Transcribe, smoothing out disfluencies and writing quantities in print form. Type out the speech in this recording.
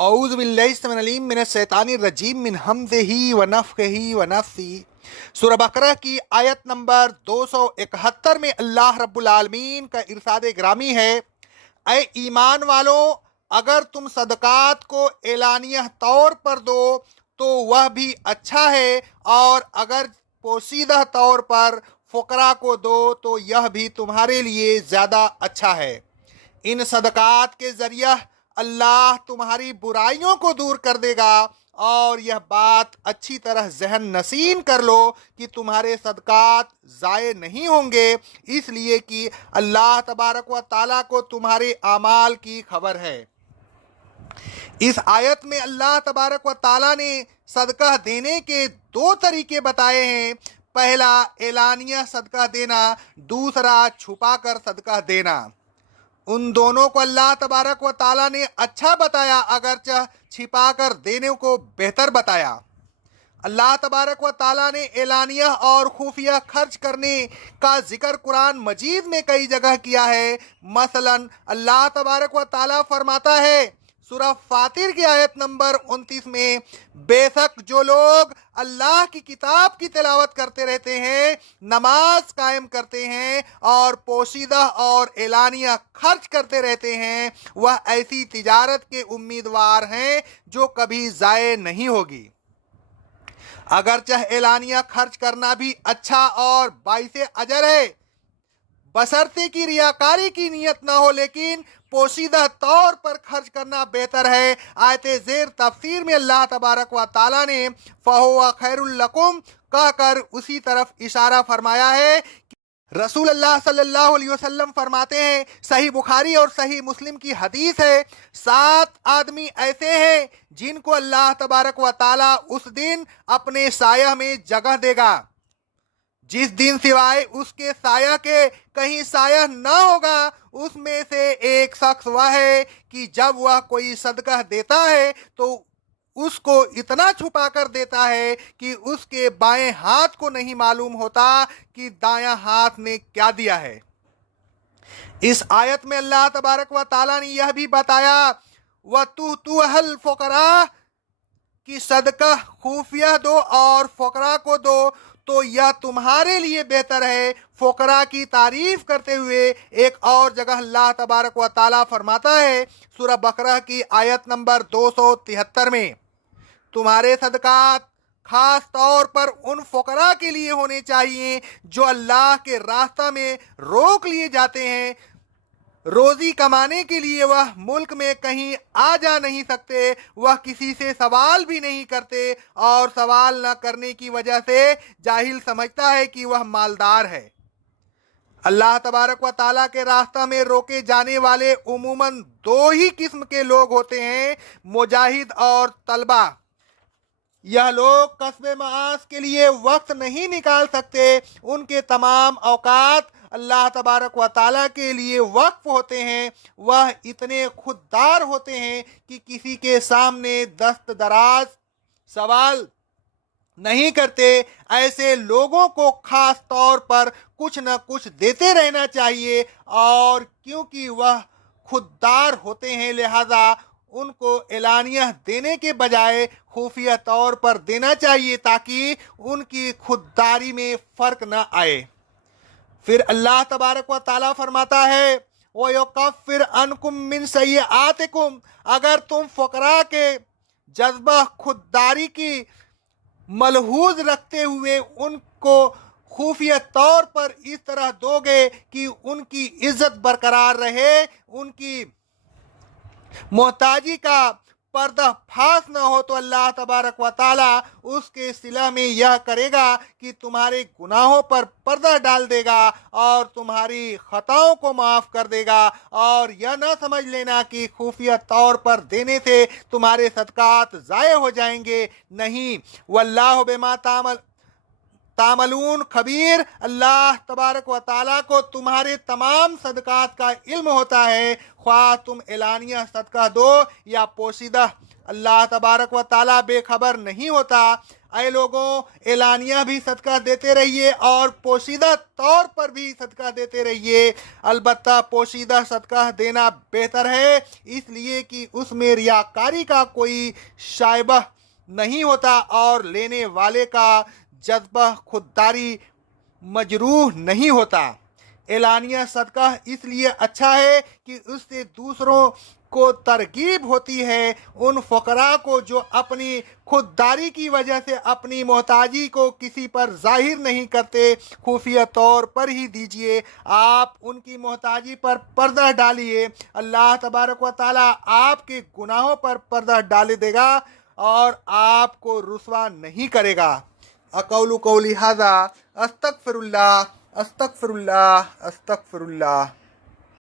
اعوذ باللہ السمیع العلیم من الشیطان الرجیم من ہمزہ ونفخہ ونفثہ۔ سورہ بقرہ کی آیت نمبر 271 میں اللہ رب العالمین کا ارشاد گرامی ہے، اے ایمان والو، اگر تم صدقات کو اعلانیہ طور پر دو تو وہ بھی اچھا ہے، اور اگر پوشیدہ طور پر فقراء کو دو تو یہ بھی تمہارے لیے زیادہ اچھا ہے۔ ان صدقات کے ذریعہ اللہ تمہاری برائیوں کو دور کر دے گا، اور یہ بات اچھی طرح ذہن نشین کر لو کہ تمہارے صدقات ضائع نہیں ہوں گے، اس لیے کہ اللہ تبارک و تعالیٰ کو تمہارے اعمال کی خبر ہے۔ اس آیت میں اللہ تبارک و تعالیٰ نے صدقہ دینے کے دو طریقے بتائے ہیں، پہلا اعلانیہ صدقہ دینا، دوسرا چھپا کر صدقہ دینا۔ ان دونوں کو اللہ تبارک و تعالیٰ نے اچھا بتایا، اگرچہ چھپا کر دینے کو بہتر بتایا۔ اللہ تبارک و تعالیٰ نے اعلانیہ اور خفیہ خرچ کرنے کا ذکر قرآن مجید میں کئی جگہ کیا ہے۔ مثلا اللہ تبارک و تعالیٰ فرماتا ہے سورہ فاطر کی آیت نمبر 29 میں، بے شک جو لوگ اللہ کی کتاب کی تلاوت کرتے رہتے ہیں، نماز قائم کرتے ہیں اور پوشیدہ اور اعلانیہ خرچ کرتے رہتے ہیں، وہ ایسی تجارت کے امیدوار ہیں جو کبھی ضائع نہیں ہوگی۔ اگرچہ اعلانیہ خرچ کرنا بھی اچھا اور باعث اجر ہے، بشرطے کی ریاکاری کی نیت نہ ہو، لیکن پوشیدہ طور پر خرچ کرنا بہتر ہے۔ آیت زیر تفسیر میں اللہ تبارک و تعالیٰ نے فَهُوَ خَيْرٌ لَكُمْ کہہ کر اسی طرف اشارہ فرمایا ہے۔ رسول اللہ صلی اللہ علیہ وسلم فرماتے ہیں، صحیح بخاری اور صحیح مسلم کی حدیث ہے، 7 آدمی ایسے ہیں جن کو اللہ تبارک و تعالیٰ اس دن اپنے سایہ میں جگہ دے گا، جس دن سوائے اس کے سایہ کے کہیں سایہ نہ ہوگا۔ اس میں سے ایک شخص وہ ہے کہ جب وہ کوئی صدقہ دیتا ہے تو اس کو اتنا چھپا کر دیتا ہے کہ اس کے بائیں ہاتھ کو نہیں معلوم ہوتا کہ دایاں ہاتھ نے کیا دیا ہے۔ اس آیت میں اللہ تبارک و تعالیٰ نے یہ بھی بتایا وَتُؤْتُوهَا الْفُقَرَاءَ کہ صدقہ خفیہ دو اور فقراء کو دو تو یہ تمہارے لیے بہتر ہے۔ فقراء کی تعریف کرتے ہوئے ایک اور جگہ اللہ تبارک و تعالیٰ فرماتا ہے سورہ بقرہ کی آیت نمبر 273 میں، تمہارے صدقات خاص طور پر ان فقراء کے لیے ہونے چاہیے جو اللہ کے راستہ میں روک لیے جاتے ہیں، روزی کمانے کے لیے وہ ملک میں کہیں آ جا نہیں سکتے، وہ کسی سے سوال بھی نہیں کرتے، اور سوال نہ کرنے کی وجہ سے جاہل سمجھتا ہے کہ وہ مالدار ہے۔ اللہ تبارک و تعالیٰ کے راستہ میں روکے جانے والے عموماً 2 ہی قسم کے لوگ ہوتے ہیں، مجاہد اور طلبہ۔ یہ لوگ کسب معاش کے لیے وقت نہیں نکال سکتے، ان کے تمام اوقات اللہ تبارک و تعالیٰ کے لیے وقف ہوتے ہیں، وہ اتنے خوددار ہوتے ہیں کہ کسی کے سامنے دست دراز سوال نہیں کرتے۔ ایسے لوگوں کو خاص طور پر کچھ نہ کچھ دیتے رہنا چاہیے، اور کیونکہ وہ خوددار ہوتے ہیں لہذا ان کو اعلانیہ دینے کے بجائے خفیہ طور پر دینا چاہیے تاکہ ان کی خودداری میں فرق نہ آئے۔ پھر اللہ تبارک و تعالیٰ فرماتا ہے وَيُكَفِّرْ عَنْكُم مِّن سَيِّئَاتِكُمْ اگر تم فقراء کے جذبہ خودداری کی ملحوظ رکھتے ہوئے ان کو خفیہ طور پر اس طرح دو گے کہ ان کی عزت برقرار رہے، ان کی محتاجی کا پردہ پھاس نہ ہو، تو اللہ تبارک و تعالیٰ اس کے صلہ میں یہ کرے گا کہ تمہارے گناہوں پر پردہ ڈال دے گا اور تمہاری خطاؤں کو معاف کر دے گا، اور یہ نہ سمجھ لینا کہ خفیہ طور پر دینے سے تمہارے صدقات ضائع ہو جائیں گے، نہیں، واللہ بما تعملون خبیر۔ اللہ تبارک و تعالیٰ کو تمہارے تمام صدقات کا علم ہوتا ہے، خواہ تم اعلانیہ صدقہ دو یا پوشیدہ، اللہ تبارک و تعالیٰ بے خبر نہیں ہوتا۔ اے لوگوں، اعلانیہ بھی صدقہ دیتے رہیے اور پوشیدہ طور پر بھی صدقہ دیتے رہیے۔ البتہ پوشیدہ صدقہ دینا بہتر ہے، اس لیے کہ اس میں ریاکاری کا کوئی شائبہ نہیں ہوتا اور لینے والے کا جذبہ خودداری مجروح نہیں ہوتا۔ اعلانیہ صدقہ اس لیے اچھا ہے کہ اس سے دوسروں کو ترغیب ہوتی ہے۔ ان فقراء کو جو اپنی خودداری کی وجہ سے اپنی محتاجی کو کسی پر ظاہر نہیں کرتے، خفیہ طور پر ہی دیجیے۔ آپ ان کی محتاجی پر پردہ ڈالیے، اللہ تبارک و تعالیٰ آپ کے گناہوں پر پردہ ڈال دے گا اور آپ کو رسوا نہیں کرے گا۔ اقول قولی ھذا، استغفر اللہ، استغفر اللہ، استغفر اللہ۔